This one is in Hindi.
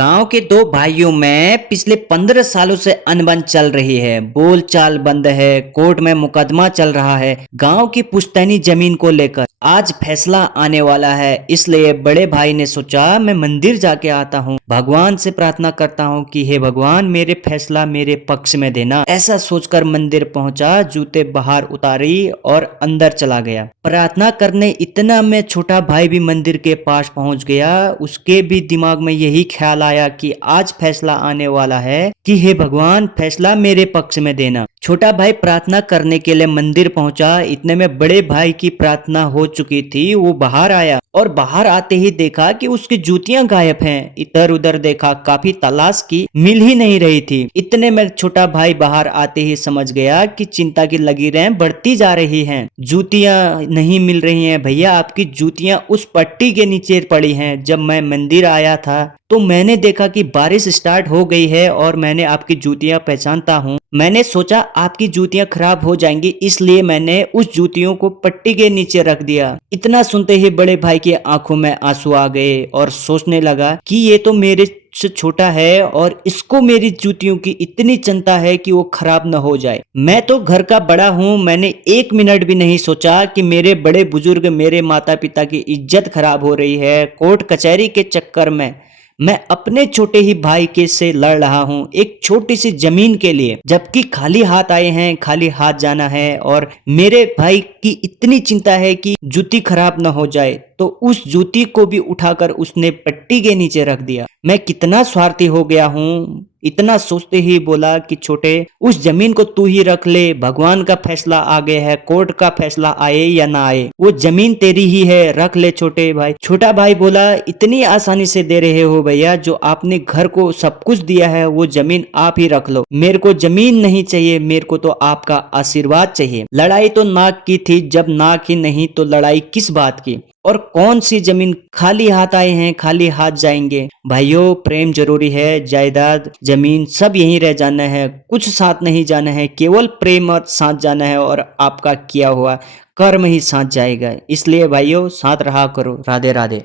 गांव के दो भाइयों में पिछले 15 सालों से अनबन चल रही है। बोलचाल बंद है, कोर्ट में मुकदमा चल रहा है गांव की पुश्तैनी जमीन को लेकर। आज फैसला आने वाला है, इसलिए बड़े भाई ने सोचा मैं मंदिर जाके आता हूँ, भगवान से प्रार्थना करता हूँ कि हे भगवान मेरे फैसला मेरे पक्ष में देना। ऐसा सोचकर मंदिर पहुंचा, जूते बाहर उतारी और अंदर चला गया प्रार्थना करने। इतना में छोटा भाई भी मंदिर के पास पहुंच गया। उसके भी दिमाग में यही ख्याल आया कि आज फैसला आने वाला है कि हे भगवान फैसला मेरे पक्ष में देना। छोटा भाई प्रार्थना करने के लिए मंदिर पहुंचा। इतने में बड़े भाई की प्रार्थना हो चुकी थी। वो बाहर आया और बाहर आते ही देखा कि उसकी जूतियां गायब हैं। इधर उधर देखा, काफी तलाश की, मिल ही नहीं रही थी। इतने में छोटा भाई बाहर आते ही समझ गया कि चिंता की लकीरें बढ़ती जा रही हैं। जूतियां नहीं मिल रही हैं। भैया आपकी जूतियां उस पट्टी के नीचे पड़ी हैं। जब मैं मंदिर आया था तो मैंने देखा कि बारिश स्टार्ट हो गई है और मैंने आपकी जूतियां पहचानता हूँ। मैंने सोचा आपकी जूतियां खराब हो जाएंगी, इसलिए मैंने उस जूतियों को पट्टी के नीचे रख दिया। इतना सुनते ही बड़े भाई की आंखों में आंसू आ गए और सोचने लगा कि ये तो मेरे से छोटा है और इसको मेरी जूतियों की इतनी चिंता है कि वो खराब न हो जाए। मैं तो घर का बड़ा हूँ, मैंने एक मिनट भी नहीं सोचा कि मेरे बड़े बुजुर्ग, मेरे माता पिता की इज्जत खराब हो रही है। कोर्ट कचहरी के चक्कर में मैं अपने छोटे ही भाई के से लड़ रहा हूँ एक छोटी सी जमीन के लिए, जबकि खाली हाथ आए हैं, खाली हाथ जाना है। और मेरे भाई की इतनी चिंता है कि जूती खराब न हो जाए, तो उस जूती को भी उठाकर उसने पट्टी के नीचे रख दिया। मैं कितना स्वार्थी हो गया हूँ। इतना सोचते ही बोला कि छोटे, उस जमीन को तू ही रख ले, भगवान का फैसला आ गया है, कोर्ट का फैसला आए या ना आए वो जमीन तेरी ही है, रख ले छोटे भाई। छोटा भाई बोला इतनी आसानी से दे रहे हो भैया, जो आपने घर को सब कुछ दिया है वो जमीन आप ही रख लो। मेरे को जमीन नहीं चाहिए, मेरे को तो आपका आशीर्वाद चाहिए। लड़ाई तो नाक की थी, जब नाक ही नहीं तो लड़ाई किस बात की। और कौन सी जमीन, खाली हाथ आए हैं खाली हाथ जाएंगे। भाइयों प्रेम जरूरी है, जायदाद जमीन सब यहीं रह जाना है, कुछ साथ नहीं जाना है, केवल प्रेम और साथ जाना है और आपका किया हुआ कर्म ही साथ जाएगा। इसलिए भाइयों साथ रहा करो। राधे राधे।